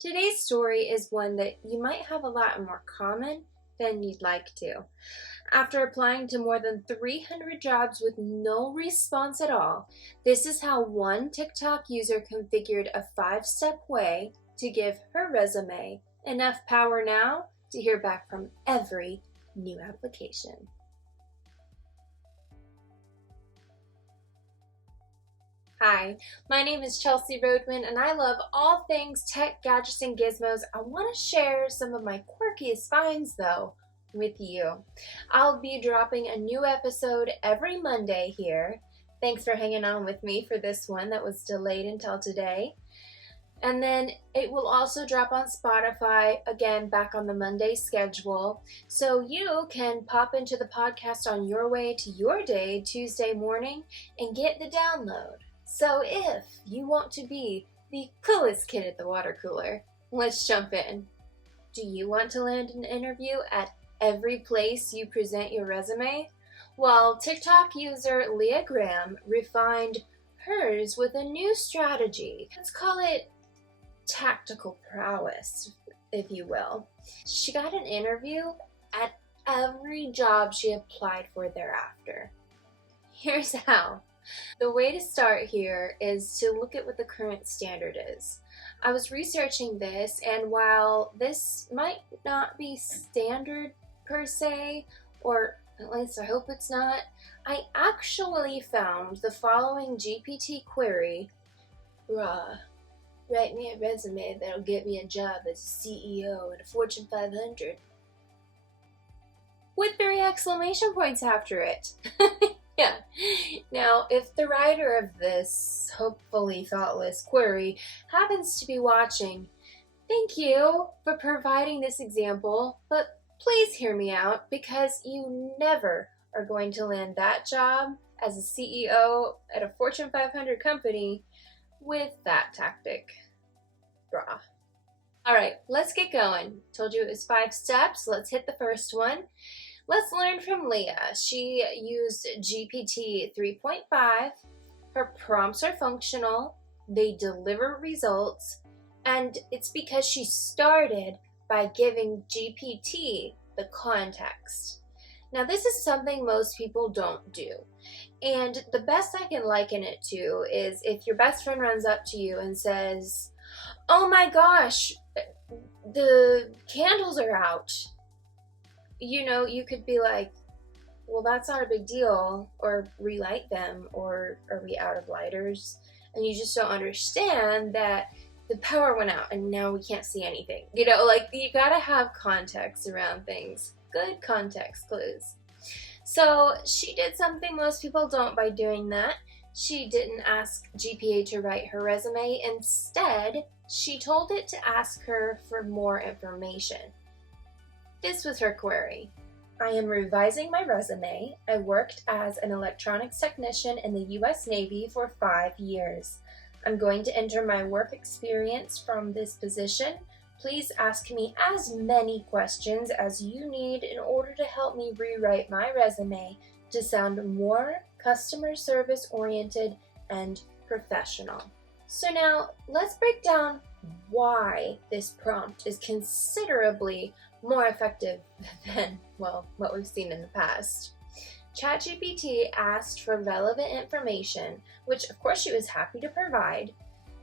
Today's story is one that you might have a lot more common than you'd like to. After applying to more than 300 jobs with no response at all, this is how one TikTok user configured a 5-step way to give her resume enough power now to hear back from every new application. Hi, my name is Chelsea Roadman, and I love all things tech, gadgets, and gizmos. I want to share some of my quirkiest finds, though, with you. I'll be dropping a new episode every Monday here. Thanks for hanging on with me for this one that was delayed until today. And then it will also drop on Spotify, again, back on the Monday schedule. So you can pop into the podcast on your way to your day, Tuesday morning, and get the download. So if you want to be the coolest kid at the water cooler, let's jump in. Do you want to land an interview at every place you present your resume? Well, TikTok user Leah Graham refined hers with a new strategy. Let's call it tactical prowess, if you will. She got an interview at every job she applied for thereafter. Here's how. The way to start here is to look at what the current standard is. I was researching this, and while this might not be standard per se, or at least I hope it's not, I actually found the following GPT query. Write me a resume that'll get me a job as a CEO at a Fortune 500. With 3 exclamation points after it. Yeah. Now, if the writer of this hopefully thoughtless query happens to be watching, thank you for providing this example, but please hear me out because you never are going to land that job as a CEO at a Fortune 500 company with that tactic. Brah. All right, let's get going. Told you it was 5 steps. Let's hit the first one. Let's learn from Leah. She used GPT 3.5. Her prompts are functional. They deliver results. And it's because she started by giving GPT the context. Now, this is something most people don't do. And the best I can liken it to is if your best friend runs up to you and says, "Oh my gosh, the candles are out." You know, you could be like, well, that's not a big deal, or relight them, or are we out of lighters? And you just don't understand that the power went out and now we can't see anything. You know, like, you gotta have context around things. Good context clues. So she did something most people don't by doing that. She didn't ask GPA to write her resume. Instead, she told it to ask her for more information. This was her query. I am revising my resume. I worked as an electronics technician in the U.S. Navy for 5 years. I'm going to enter my work experience from this position. Please ask me as many questions as you need in order to help me rewrite my resume to sound more customer service oriented and professional. So now let's break down why this prompt is considerably more effective than, well, what we've seen in the past. ChatGPT asked for relevant information, which of course she was happy to provide,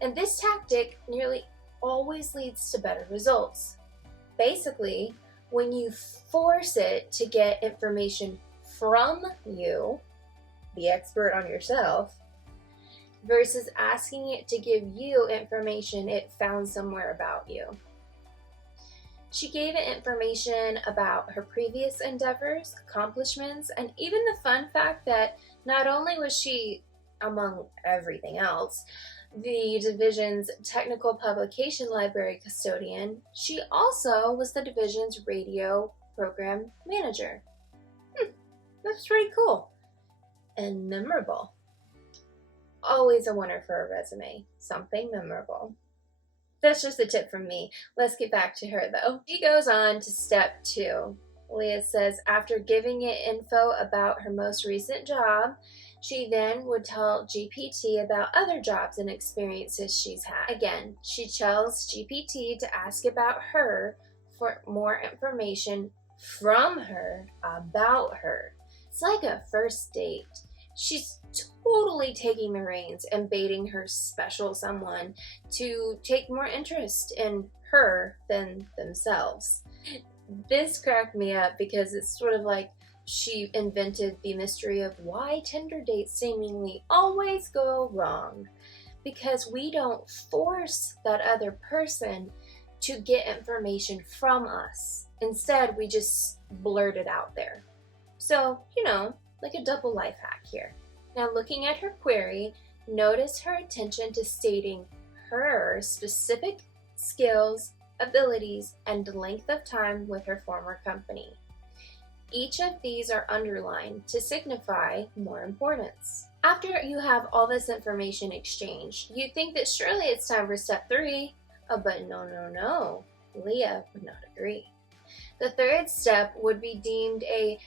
and this tactic nearly always leads to better results. Basically, when you force it to get information from you, the expert on yourself, versus asking it to give you information it found somewhere about you. She gave it information about her previous endeavors, accomplishments, and even the fun fact that not only was she, among everything else, the division's technical publication library custodian, she also was the division's radio program manager. That's pretty cool. And memorable. Always a winner for a resume. Something memorable. That's just a tip from me. Let's get back to her, though. She goes on to step 2. Leah says, after giving it info about her most recent job, She then would tell GPT about other jobs and experiences she's had. Again, she tells GPT to ask about her for more information from her about her. It's like a first date. She's totally taking the reins and baiting her special someone to take more interest in her than themselves. This cracked me up because it's sort of like she invented the mystery of why Tinder dates seemingly always go wrong. Because we don't force that other person to get information from us. Instead, we just blurt it out there. So, like a double life hack here. Now, looking at her query, notice her attention to stating her specific skills, abilities, and length of time with her former company. Each of these are underlined to signify more importance. After you have all this information exchanged, you'd think that surely it's time for step 3, but no. Leah would not agree. The third step would be deemed a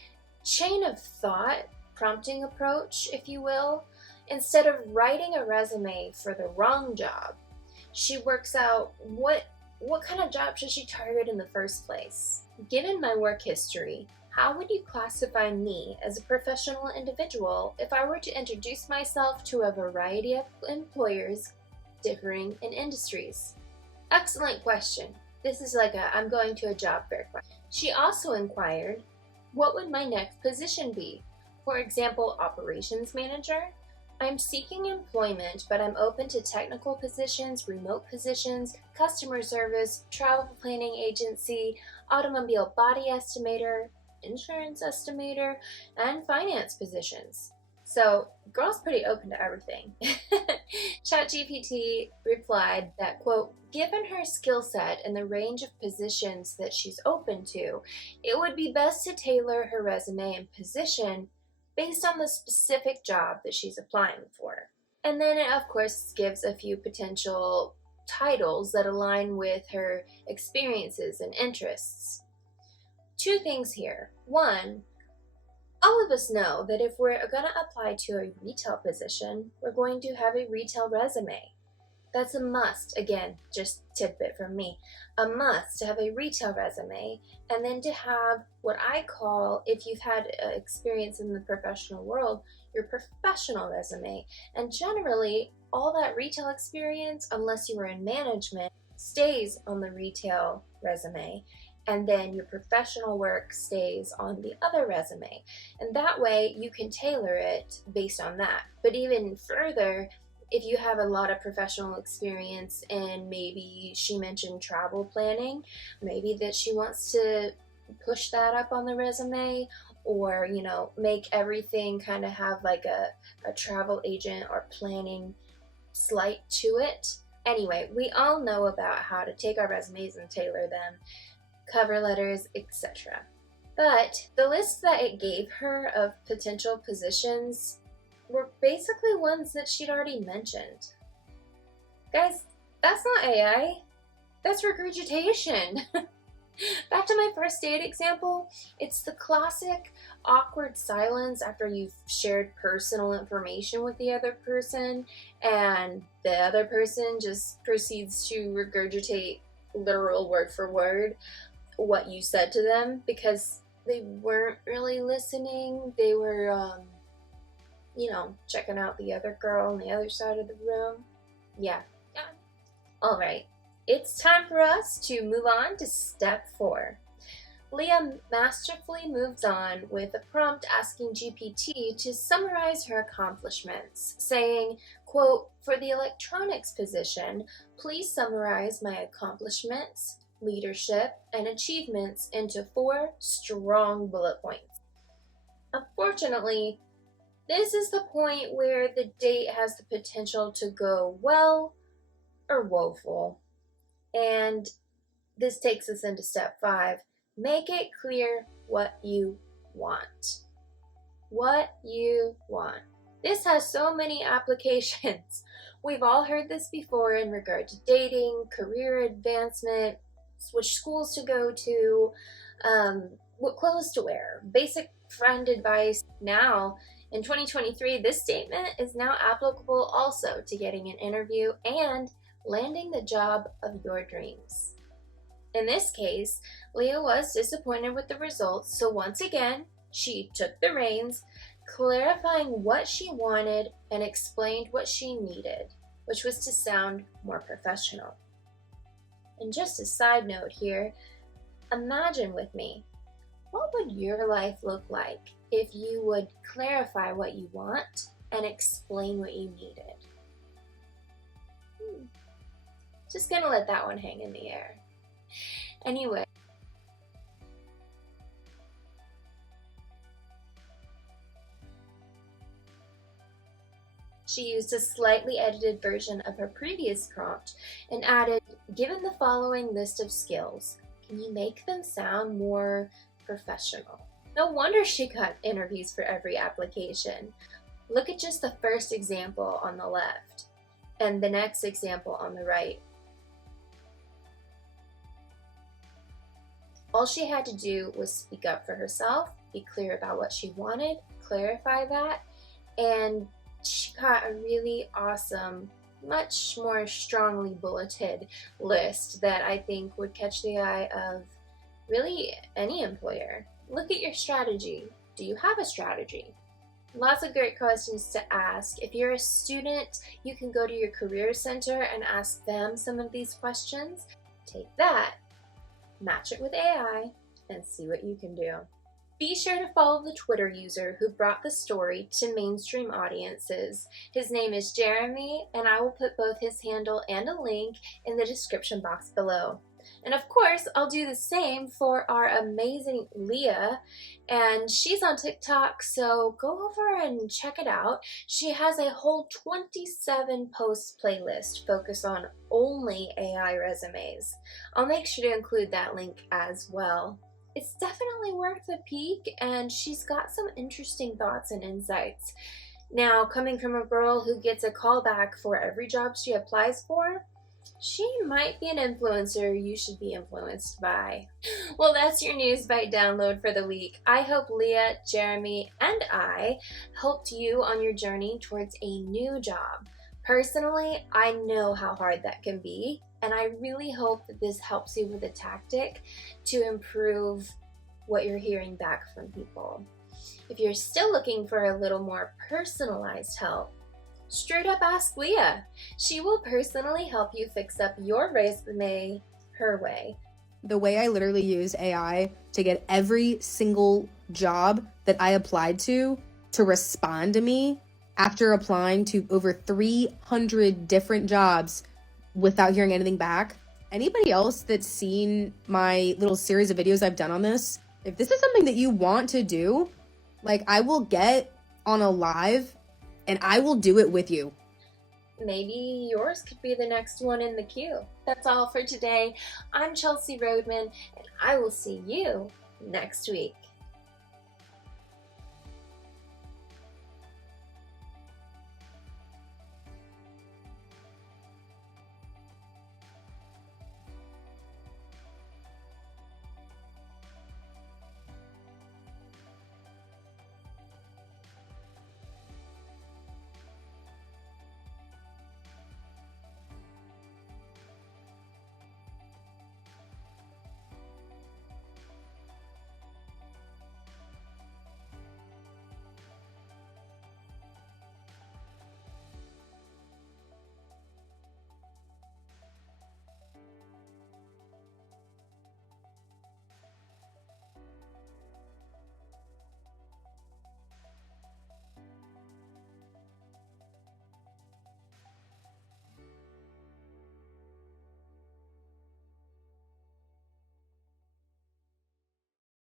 chain of thought prompting approach, if you will. Instead of writing a resume for the wrong job, she works out what kind of job should she target in the first place. Given my work history, how would you classify me as a professional individual if I were to introduce myself to a variety of employers differing in industries? Excellent question. This is like I'm going to a job fair question. She also inquired, what would my next position be? For example, operations manager? I'm seeking employment, but I'm open to technical positions, remote positions, customer service, travel planning agency, automobile body estimator, insurance estimator, and finance positions. So, girl's pretty open to everything. ChatGPT replied that, quote, given her skill set and the range of positions that she's open to, it would be best to tailor her resume and position based on the specific job that she's applying for. And then it, of course, gives a few potential titles that align with her experiences and interests. 2 things here. 1, all of us know that if we're going to apply to a retail position, we're going to have a retail resume. That's a must. Again, just tidbit from me. A must to have a retail resume, and then to have what I call, if you've had experience in the professional world, your professional resume. And generally, all that retail experience, unless you were in management, stays on the retail resume. And then your professional work stays on the other resume. And that way you can tailor it based on that. But even further, if you have a lot of professional experience and maybe she mentioned travel planning, maybe that she wants to push that up on the resume, or, make everything kind of have like a travel agent or planning slight to it. Anyway, we all know about how to take our resumes and tailor them, cover letters, etc. But the list that it gave her of potential positions were basically ones that she'd already mentioned. Guys, that's not AI. That's regurgitation. Back to my first date example, it's the classic awkward silence after you've shared personal information with the other person, and the other person just proceeds to regurgitate literal word for word what you said to them because they weren't really listening. They were, checking out the other girl on the other side of the room. Yeah. All right. It's time for us to move on to step 4. Leah masterfully moves on with a prompt asking GPT to summarize her accomplishments, saying, quote, for the electronics position, please summarize my accomplishments, leadership, and achievements into 4 strong bullet points. Unfortunately, this is the point where the date has the potential to go well or woeful. And this takes us into step 5. Make it clear what you want. What you want. This has so many applications. We've all heard this before in regard to dating, career advancement, which schools to go to, what clothes to wear, basic friend advice. Now In 2023, this statement is now applicable also to getting an interview and landing the job of your dreams. In this case, Leah was disappointed with the results, so once again, she took the reins, clarifying what she wanted and explained what she needed, which was to sound more professional. And just a side note here, imagine with me, what would your life look like if you would clarify what you want and explain what you needed? Just gonna let that one hang in the air. Anyway, she used a slightly edited version of her previous prompt and added, given the following list of skills, can you make them sound more professional? No wonder she got interviews for every application. Look at just the first example on the left and the next example on the right. All she had to do was speak up for herself, be clear about what she wanted, clarify that, and she got a really awesome, much more strongly bulleted list that I think would catch the eye of really any employer. Look at your strategy. Do you have a strategy? Lots of great questions to ask. If you're a student, you can go to your career center and ask them some of these questions. Take that, match it with AI, and see what you can do. Be sure to follow the Twitter user who brought the story to mainstream audiences. His name is Jeremy, and I will put both his handle and a link in the description box below. And of course, I'll do the same for our amazing Leah, and she's on TikTok, so go over and check it out. She has a whole 27 post playlist focused on only AI resumes. I'll make sure to include that link as well. It's definitely worth a peek, and she's got some interesting thoughts and insights. Now, coming from a girl who gets a call back for every job she applies for, she might be an influencer you should be influenced by. Well, that's your News Bite download for the week. I hope Leah, Jeremy, and I helped you on your journey towards a new job. Personally, I know how hard that can be, and I really hope that this helps you with a tactic to improve what you're hearing back from people. If you're still looking for a little more personalized help, straight up ask Leah. She will personally help you fix up your resume her way. The way I literally use AI to get every single job that I applied to respond to me after applying to over 300 different jobs without hearing anything back. Anybody else that's seen my little series of videos I've done on this, if this is something that you want to do, like, I will get on a live and I will do it with you. Maybe yours could be the next one in the queue. That's all for today. I'm Chelsea Roadman, and I will see you next week.